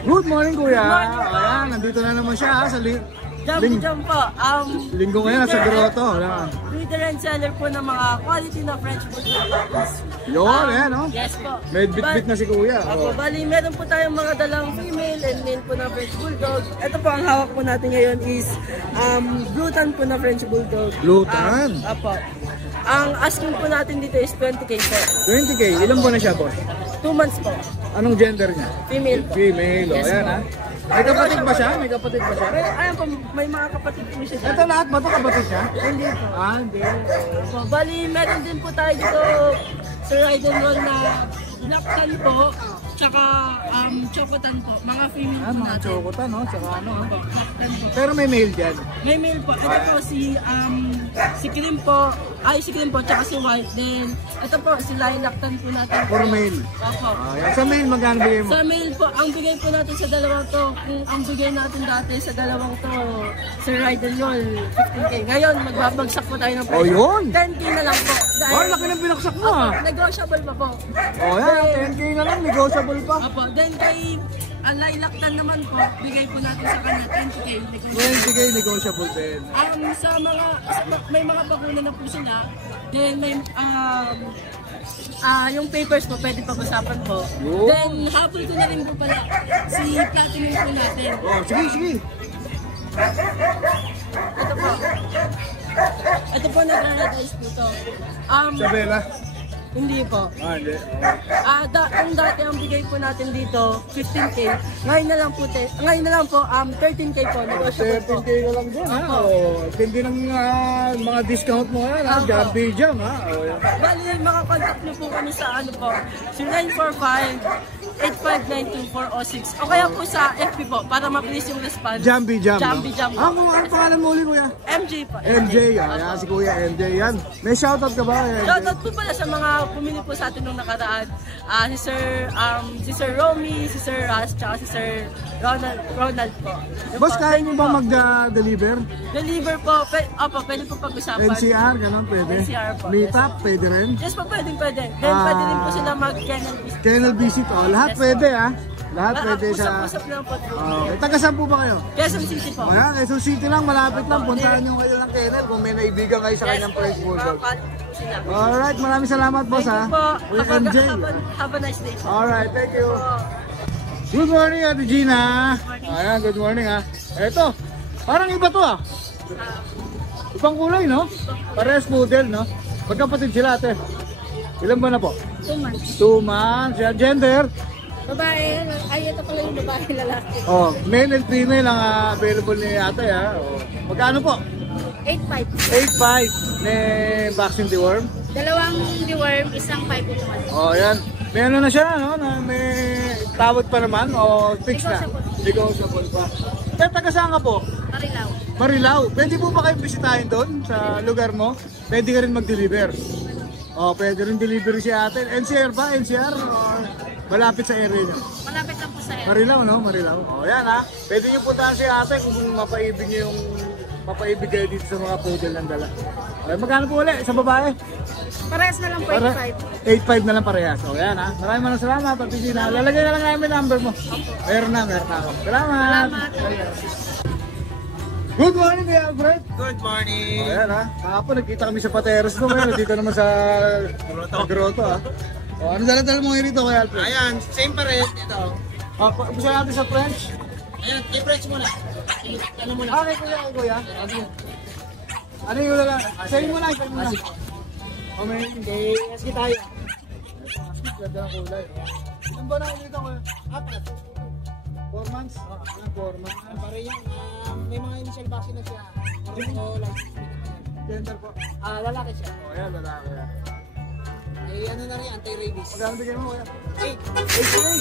Good morning, kuya. Good morning, Ayan, nandito na naman siya ha, sa Jump po. linggo ngayon sa Grotto. Breeder and seller po ng mga quality na French Bulldog puppies. Yun, ayan, no? Yes po. May bit-bit na si kuya. Ako, bali, meron po tayong mga dalang female and male po na French Bulldog. Ito po, ang hawak po natin ngayon is Blue Tan po na French Bulldog. Blue Tan? Apo. Ang asking po natin dito is 20K po. 20K, ilan po na siya, boss? 2 months po. Anong gender niya? Female po. Female, Yes, ayan po. ha. May kapatid ba siya? May kapatid ba siya? Ayan po, may mga kapatid po siya dyan. Ito lahat ba ito kapatid siya? Hindi po. Hindi. So, bali, meron din po tayo dito sa ride and roll na Black Tan po, tsaka Chocotan po, mga female po Mga natin. chokotan, no? Tsaka ano. Black Tan po. Pero may male dyan. May male po. Ito po si Cream po, si Cream po, tsaka si White. Then, ito po si Lilac Tan po natin. Puro male. Opo. Ayan. Sa male, magkano bigay mo? Sa male po, ang bigay po natin sa dalawang to, kung ang bigay natin dati sa dalawang to, sa ride and roll, 15K. Ngayon, magbabagsak po tayo ng price. Oh, yun. 10K na lang po. Oh, laki ng binaksak mo ah. Negotiable pa po. Oh, yan. 10K na lang, negotiable pa. Opo, then kay Lilac Tan naman po, bigay po natin sa kanya 20K. 20K negotiable din. May mga bakuna na po sila. Then may yung papers po pwede pag-usapan po. Yo. Then habol ko na rin po pala si Platinum po natin. Oh, sige, sige. Ito po. Ito po nagra-red-eyes po to. Isabela? Hindi po. Hindi. Kung dati ang bigay po natin dito, 15K. Ngayon na lang po, 13K po. Negotiable po. 17K na lang din ha. Oh, tindi ng mga discount mo yan ha. Jumpy jam ha. Oh, yan. Bali, makakontakt niyo po kami sa ano po, 0945-8592406. O kaya po sa FB po, para mabilis yung response. Jumpy jam. Jumpy jam. Kung ano pangalan mo ulit kuya? MJ po. MJ. Ayan, si kuya MJ yan. May shoutout ka ba? MJ? Shoutout po pala sa mga pumili po sa atin nung nakaraan. Si Sir Romy, si Sir Ras, tsaka si Sir Ronald po. Boss, kaya mo ba mag-deliver? Deliver po. Pwede po pag-usapan. NCR, ganun pwede? NCR po. Meetup, pwede rin? Yes po, pwede. Then pwede rin po sila mag-kennel visit. Kennel visit, oh. Lahat Yes, pwede ha. Lahat pwede sa... Usap-usap lang po. Taga saan po ba kayo? Quezon City po. Ayan, Quezon City lang, malapit lang. Puntahan nyo kayo ng kennel kung may naibigan kayo sa kanyang French Bulldog. Alright, maraming salamat boss ha. Kuya MJ. Have a nice day po. Alright, thank you. Good morning Ate Gina. Ayan, good morning ha. Eto, parang iba to ah. Ibang kulay no? Parehas model no? Magkapatid sila ate. Ilan ba na po? 2 months. 2 months. Yan, gender? Babae, ito pala yung babae lalaki. Oh, male and female ang available ni ate ha. Oh. Magkano po? 8.5. 8.5. May vaccine deworm? 2 deworm, isang 5 in 1. Oh, yan. May ano na siya, no? Na may tawad pa naman o fix na? Negotiable pa. Taga saan ka po? Marilao. Marilao. Pwede po ba kayo bisitahin doon sa lugar mo? Pwede ka rin mag-deliver. Oh, pwede rin delivery si ate. NCR ba? NCR? Or malapit sa area niyo? Malapit lang po sa area. Marilao, no? Marilao. Oh, yan ha. Pwede niyo puntahan si ate kung mapaibig niyo yung mapaibigay dito sa mga poodle ng dala. Okay, magkano po ulit sa babae? Parehas na lang po, 8.5. 8.5 na lang parehas. O yan ha. Maraming salamat. At lalagay na lang namin number mo. Meron na ako. Salamat. Good morning Kuya Alfred. Good morning! O yan ha. Kahapon nagkita kami sa Pateros mo. Ngayon dito naman sa Grotto ha. O ano dala-dala mo ngayon dito Kuya Alfred? Ayan, same pa rin ito. Gusto natin sa French. Ayan, i-French mo lang. Ano mo lang? Okay Kuya. Ano yung lang? Sa'yo mo lang. O may hindi. Sige tayo. Ganda ng kulay. Ilan ba na dito Kuya? 4 months? 4 months. Pare yan, may mga initial vaccine na siya. Ito lang. Gender po. Lalaki siya. O yan, lalaki yan. Ay, ano na rin, anti-rabies. Magkano bigyan mo Kuya? 8. 8K. 8K na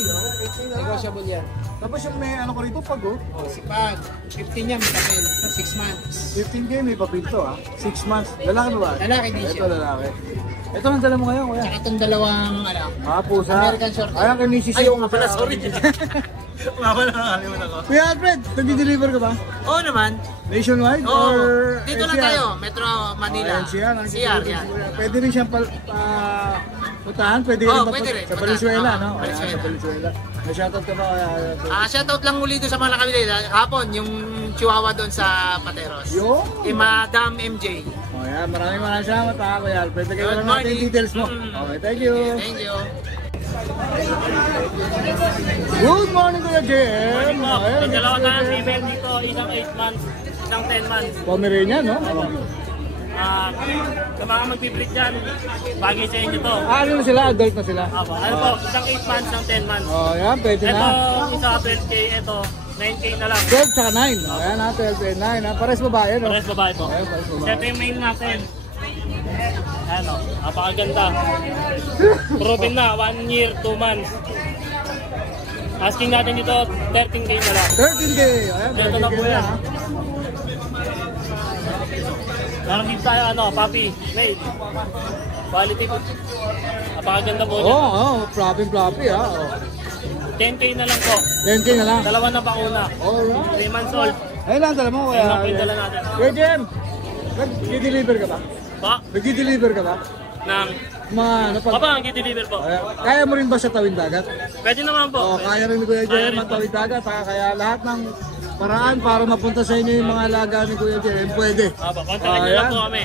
lang. Negotiable yan. Tapos yung may ano ko rito pag oh. Si Pag, 15 yan, may papel. 6 months. 15K may papito ah. 6 months. Lalaki ba? Lalaki din Ito siya. lalaki. Ito ang dala mo ngayon Kuya. Tsaka itong dalawang, Pusa. American short. Ayan kay Mrs. Ayaw nga pala, sorry. Nga pala, nakalimutan ko. Kuya Alfred, nag-deliver ka ba? Oo naman. Nationwide Oo. or Dito lang NCR? tayo, Metro Manila. NCR, CR yan. Pwede rin siyang puntahan, pwede ka Oo, rin ba pwede rin. sa Valenzuela, no? Ayan, Valenzuela. sa Valenzuela. May shoutout ka ba? Shoutout lang muli doon sa mga nakabili. Hapon, yung chihuahua doon sa Pateros. Yo? Kay Madam MJ. Oh, yan. Maraming salamat ha, Kuya Al. Pwede kayo Good lang natin morning. yung details mo. Okay, thank you. Thank you. Good morning, Kuya Jem. May dalawa tayong female dito, isang 8 months, isang 10 months. Pomeranian, no? Sa mga mag-breed dyan, bagay sa inyo to. Ano na sila? Adult na sila? Apo, ano po, isang 8 months, isang 10 months. Oh, yan. Pwede Ito, na. isa 12K, ito, 9K na lang. 12 tsaka 9. Oh, yan ha. 12 and 9 ha. Pares babae, no? Pares babae po. Ayan, pares babae. Ito yung male natin. Ano, napakaganda. Proven na, 1 year, 2 months. Asking natin dito, 13K na lang. 13K. Ayan, Ito na 13K po na yan. ha. Meron dito tayo, puppy, male. Quality po. Napakaganda po Oo, niya. floppy ha. Oh. 10K na lang po. 10K na lang. Dalawa na bakuna. Alright. 3 months old. Ayun lang, dala mo. Ayun lang po yung dala natin. Kuya Jem, nag-deliver ka ba? Pa, Nag-deliver ka ba? ng... Mga ano pa? Papa, ang deliver po. Kaya mo rin ba sa tawid dagat? Pwede naman po. Oo, kaya rin ni Kuya Kaya Jem rin ang po. tawid dagat ha. Kaya lahat ng paraan para mapunta sa inyo yung mga alaga ni Kuya Jem, pwede. Papa, kontakin niyo lang Ayan. po kami.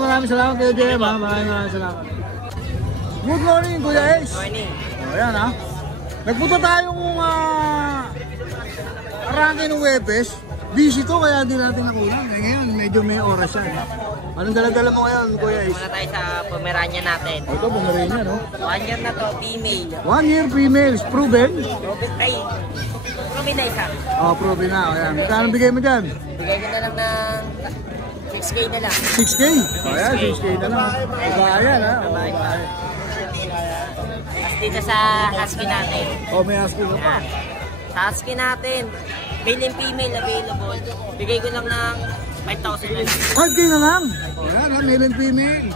Maraming salamat Kuya Jem ha. Maraming salamat. Good morning Kuya Ace. Morning. Ayan ha. Nagpunta tayong arangke ng Webes. Busy to kaya hindi natin nakulang. Ngayon medyo may oras yan. Anong dala-dala mo ngayon Kuya Ace? Muna tayo sa Pomeranian natin. Ito, Pomeranian no? 1 year na to, female. 1 year females, proven? Ay, proven na isa. Oh, proven na. Ayan. Magkano bigay mo dyan? Bigay ko na lang ng 6K na lang. 6K. Ayan, 6K na lang. Babayan ha. Oh, babae. Tapos dito sa husky natin. Oh, may ask ko pa. Sa husky natin, male and female available. Bigay ko lang ng 5,000 lang. 5K na lang. Ayan ha, male and female.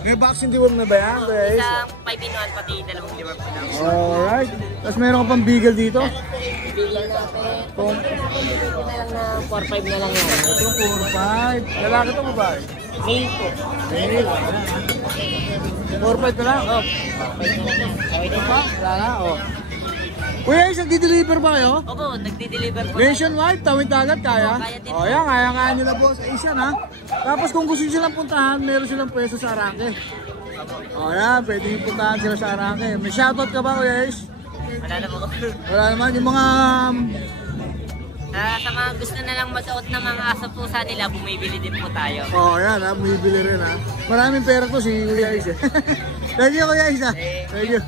May vaccine deworm na ba yan guys? Isang 5 in 1 pati dalawang liver po lang. Alright. Tapos meron ka pang beagle dito? Bigyan natin. Bigay ko na lang ng 4,500 na lang yan. Ito, 4-5. Lalaki to babae? Male po. Male. 4-5 na lang? Oh. Ito pa? Wala na? Oh. Kuya, isa di-deliver ba kayo? Opo, nagdi-deliver po. Nationwide, tawid dagat kaya? Kaya din. O yan, kaya nyo na po sa isa na. Tapos kung gusto nyo silang puntahan, meron silang pwesto sa Arangke. O yan, pwede yung puntahan sila sa Arangke. May shoutout ka ba Kuya Ace? Wala na po. Wala naman, yung mga... Sa mga gusto na lang masuot ng mga aso pusa nila, bumibili din po tayo. O yan ha, bumibili rin ha. Maraming pera to si Kuya Ace. Thank you Kuya Ace ha. Thank you.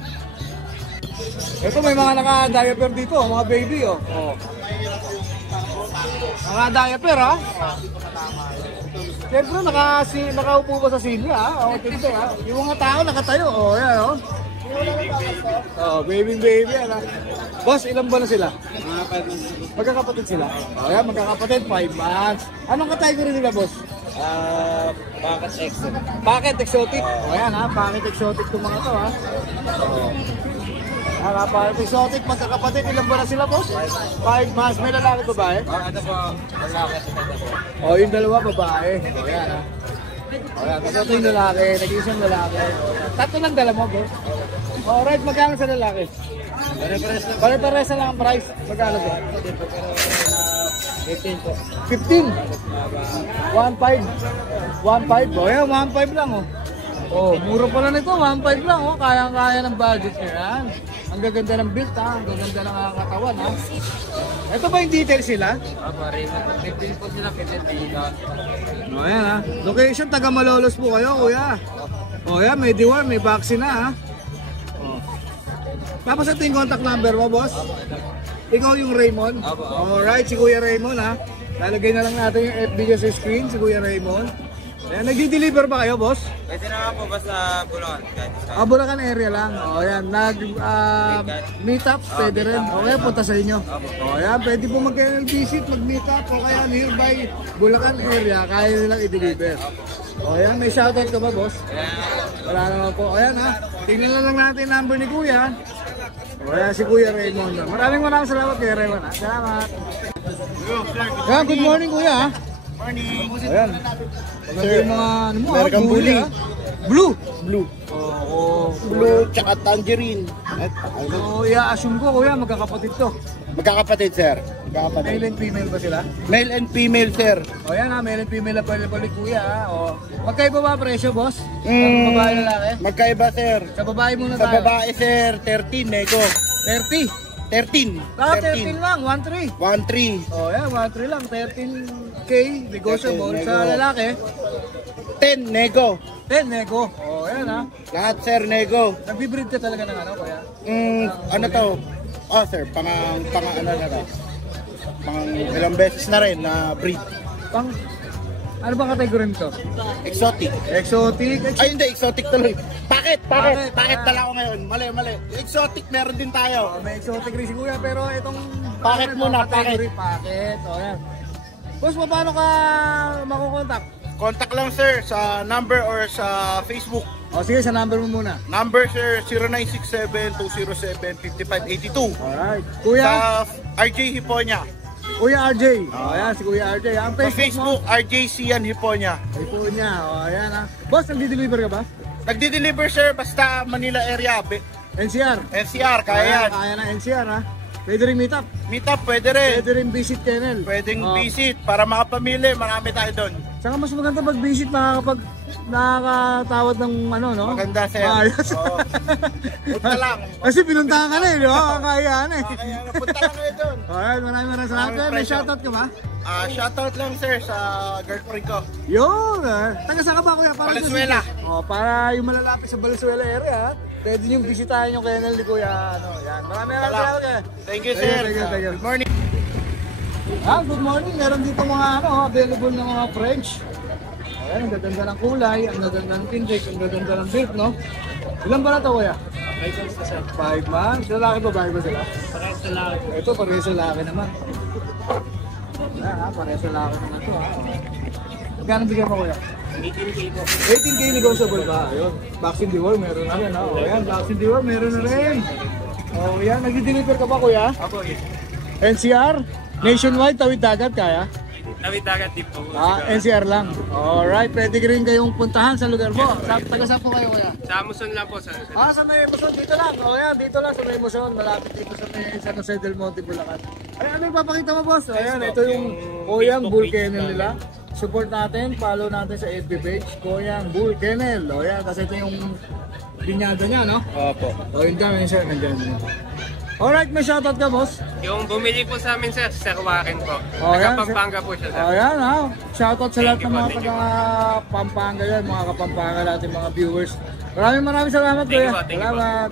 Ito may mga naka-diaper dito, mga baby oh. Naka-diaper ha. Siyempre nakaupo pa sa silya ha. O, tignan ha. Yung mga tao nakatayo. O, yan oh. Oh, baby yan ha. Boss, ilan ba na sila? Magkakapatid sila? O yan, magkakapatid, 5 months. Anong category nila boss? Bakit extra? Packet exotic. O yan ha, packet exotic itong mga to ha. Packet exotic, magkakapatid, ilan ba na sila boss? 5 months, may lalaki babae? Ano po? Lalaki sa po. O yung dalawa babae. O yan ha. O yan, kasi ito yung lalaki, nag-isang lalaki. Tatlo lang dala mo bro. Alright, magkano sa lalaki? Pare-pares na lang ang price. Magkano ba? 15 po. 15? 1.5. 1.5? O yan, 1.5 lang oh. Oh, mura pala nito, 1.5 lang oh. Kaya-kaya ng budget nyo yan. Ang gaganda ng build ha, ang gaganda ng katawan ha. Ito ba yung details sila? Pare, 15 po sila, 15 O yan ha. Location, taga Malolos po kayo kuya. O yan, may deworm, may vaccine na ha. O. Tapos ito yung contact number mo boss. Ikaw yung Raymond. Alright, si Kuya Raymond ha. Lalagay na lang natin yung FB niya sa screen, si Kuya Raymond. Ayan, nagdi-deliver ba kayo boss? Pwede na nga po basta Bulacan. Bulacan area lang. O yan, meet up, pwede rin. O kaya punta sa inyo. O yan, pwede po mag-visit, mag-meet up. O kaya nearby Bulacan area, kaya nilang i-deliver. O yan, may shoutout ka ba boss? Wala naman po. O yan ha, tingnan na lang natin yung number ni Kuya. O yan, si Kuya Raymond. Maraming salamat kay Raymond ha. Salamat. Yan, good morning Kuya ha. Morning. Ayan. Maganda yung mga ano mo, American Bully. Blue. Blue. Oo. Blue, tsaka tangerine. At, So, i-assume ko kuya, magkakapatid to. magkakapatid, sir. Male Magkakapatid. and female ba sila? Male and female, sir. O yan ha, male and female na pwede kuya ha. O, magkaiba ba presyo boss? Mm. Babae lalaki? Magkaiba, sir. Sa babae muna Sa tayo. babae, sir, 13, nego. 30. 13. Ah, 13 lang, 1.3. 1-3. O yan, 1.3 lang, 13K, negotiable. 13, Sa nego. lalaki, 10, nego. 10 nego. O yan ha. Lahat, sir, nego. Nagbibreed ka talaga ng ano kuya? Ano to? Oh, sir, ano na to? Pang ilang beses na rin na breed. Pang, ano bang kategory nito? Exotic. Exotic? Ay, hindi, exotic tuloy. Packet Packet. tala ko ngayon. Mali. Exotic, meron din tayo. May exotic rin si kuya, pero itong... Packet muna, category, packet. O yan. Boss, paano ka makukontak? Contact lang, sir, sa number or sa Facebook. O sige, sa number mo muna. Number, sir, 0967-207-5582. Alright. Sa Kuya, RJ Hiponya. Kuya RJ. O yan, si Kuya RJ. Ang Sa Facebook mo. Facebook, RJ Sian Hiponya. Ay po niya. O yan ha. Boss, nagdi-deliver ka ba? Nagdi-deliver, sir, basta Manila area. NCR. NCR, kaya yan. Kaya na NCR ha. Pwede rin meet up. Meet up, pwede rin. Pwede rin visit kennel. Pwedeng O, visit para makapamili. Marami tayo doon. Saka mas maganda pag visit nakakatawad ng ano no? Maganda, sir. Ayos. Oo. Punta lang. Kasi pinuntahan ka na eh, di ba? Kakayaan eh. Kaya punta lang kayo doon. Alright, maraming salamat. Maraming May presyo. shoutout ka ba? Shoutout lang, sir, sa girlfriend ko. Yun! Taga saan ka ba kuya? Para Valenzuela. Para yung malalapit sa Valenzuela area, pwede nyo bisitahin yung kennel ni kuya. Ano, yan. Maraming salamat kaya. Thank you, sir. Thank you. Good morning. Good morning. Meron dito mga available na mga French. Ayan, ang gaganda ng kulay, ang gaganda ng tindig, ang gaganda ng build, no? Ilan ba na ito, kuya? 5 months. Lalaki ba, bahay ba sila? Parehas na lang. Ito, parehas sa laki naman. Ayan ha, parehas sa laki naman ito ha. Magkano bigyan mo kuya? 18K po. 18K negotiable ba? Ayun. Vaccine deworm, meron na rin ha. O yan, vaccine deworm, meron na rin. O yan, nag-deliver ka ba kuya? Ako, yes. NCR? Nationwide, tawid dagat kaya? Tawid dagat din po. NCR lang. Alright, pwede rin kayong puntahan sa lugar mo. Taga saan po kayo kuya? Sa Amuson lang po. Sa Sa May Muson, dito lang. O yan, dito lang sa May Muson. Malapit dito sa May San Jose del Monte, Bulacan. Ay, ano yung papakita mo, boss? Ayan, ito yung Koyang Bull Kennel nila. Support natin, follow natin sa FB page, Koyang Bull Kennel. O yan, kasi ito yung binyada niya, no? Opo. O yun dami, sir, nandiyan. Alright, may shoutout ka, boss. Yung bumili po sa amin, sir, Sir Waken po. Oh, yan, Pampanga po siya, sir. O yan, ha. Shoutout sa lahat ng mga Thank you po, taga Pampanga yan, mga Kapampanga natin, mga viewers. Maraming salamat, Thank you kuya. po, thank you po. Salamat.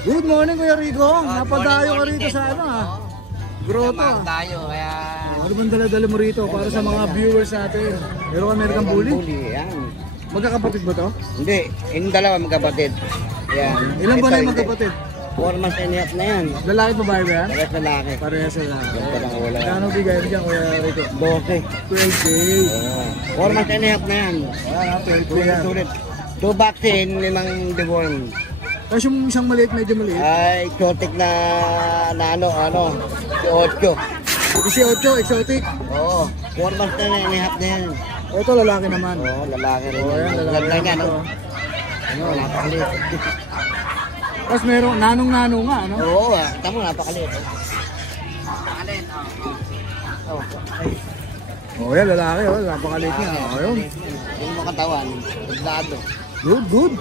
Good morning, Kuya Rico. Napadayo ka rito sa ano, ha? Grotto, ha? Tayo, kaya... Ano bang dala-dala mo rito para sa mga viewers natin? Meron ka American Bully? Yan. Magkakapatid ba to? Hindi, yung dalawa magkapatid. Yan. Ilan ba na yung magkapatid? 4 months and a half na yan. Lalaki pa ba yan? Parehas lalaki. Parehas sila. wala. Kano bigay mo dyan, Kuya Rico? 12. 12K. 4 months and a half na yan. Ayan ha, 12K yan. Sulit. 2 vaccine, 5 deworm. Tapos yung isang maliit, medyo maliit. Ay, exotic na ano, si 18, 8. exotic. Oo. 4 months and a half na yan. Ito lalaki naman. Oo, lalaki rin. Oh, yan, lalaki Ganda niya, naman no? to. Ano, napakaliit. Tapos meron, nanong-nanong nga, ano? Oo, kita mo, napakaliit. Oh, yan, lalaki, oh, napakaliit niya. Oh, yun. Yung mga katawan, bigdado. Good.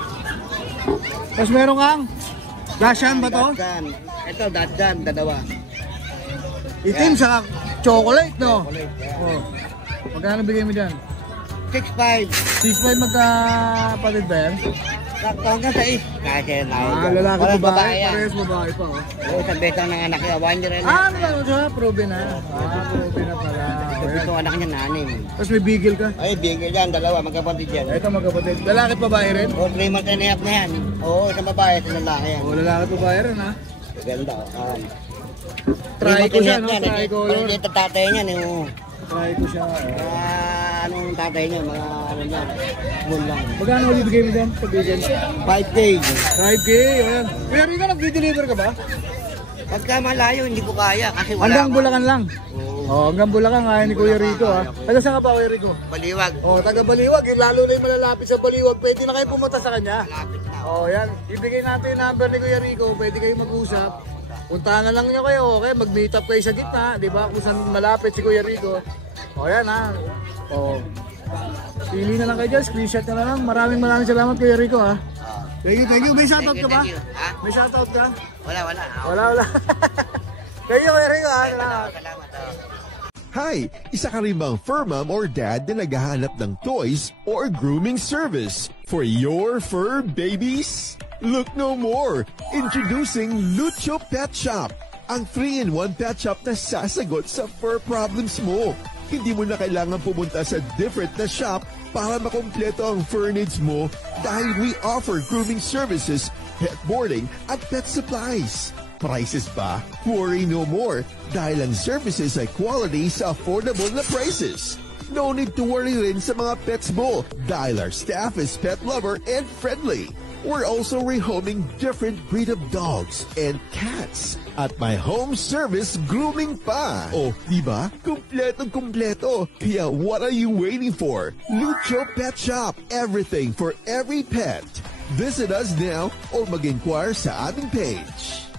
Tapos meron kang Dashan ba to? Dachshund. Ito, Dachshund, dalawa. Itim sa chocolate, no? Kulit, yeah. Oh. Magkano bigay mo dyan? 6'5". 6.5 magkapatid ba yan? Sakto hanggang 6. Kasi Lalaki walang babae, yan. parehas babae pa, oh. Oo, sa besang ng anak niya, 1 year and a half. Ano ba siya? Proven na. Proven na pala. Oh, Sabi yan. ko, anak niya, 6. Tapos may bigil ka. Ay, bigil yan, dalawa, magkapatid yan. Ito magkapatid. Lalaki at babae rin? Oo, 3 months and a half na yan. Oo, isang babae, isang lalaki yan. Oh, lalaki at babae rin, ha? Ganda, Try ko siya, no? Try ko yun. Maliit ang tatay niya, yung Try ko siya. anong tatay niya, mga ano niya, bull lang. Magkano ulit bigay mo dyan? Pag-weekend? 5K. 5K, ayan. Pero ikaw nag-deliver ka ba? Pagka malayo, hindi ko kaya kasi wala Hanggang ako. Bulacan lang. Oo. Oh, hanggang Bulacan ayaw ni Kuya Rico ha. Taga saan ka ba Kuya Rico? Baliwag. Oh, taga Baliwag, yung lalo na yung malalapit sa Baliwag, pwede na kayo pumunta sa kanya. Malapit na. Oh, yan. Ibigay natin yung number ni Kuya Rico, pwede kayo mag-usap. Puntahan na lang niyo kayo, okay? Mag-meet up kayo sa gitna, di ba? Kung saan malapit si Kuya Rico. Oh, yan ha. Oh. Pili na lang kayo dyan, screenshot na lang. Maraming salamat Kuya Rico ha. Thank you. May shoutout ka ba? Thank you. Ha? May shoutout ka? Wala. Wala. Thank you Kuya Rico ha. Salamat. Salamat. Hi! Isa ka rin bang fur mom or dad na naghahanap ng toys or grooming service for your fur babies? Look no more! Introducing Lucho Pet Shop, ang 3-in-1 pet shop na sasagot sa fur problems mo. Hindi mo na kailangan pumunta sa different na shop para makumpleto ang fur needs mo dahil we offer grooming services, pet boarding, at pet supplies. Prices ba? Worry no more dahil ang services ay quality sa affordable na prices. No need to worry rin sa mga pets mo dahil our staff is pet lover and friendly. We're also rehoming different breed of dogs and cats at my home service grooming pa. Oh, diba? Kumpletong-kumpleto. Kaya what are you waiting for? Lucho Pet Shop. Everything for every pet. Visit us now or mag-inquire sa aming page.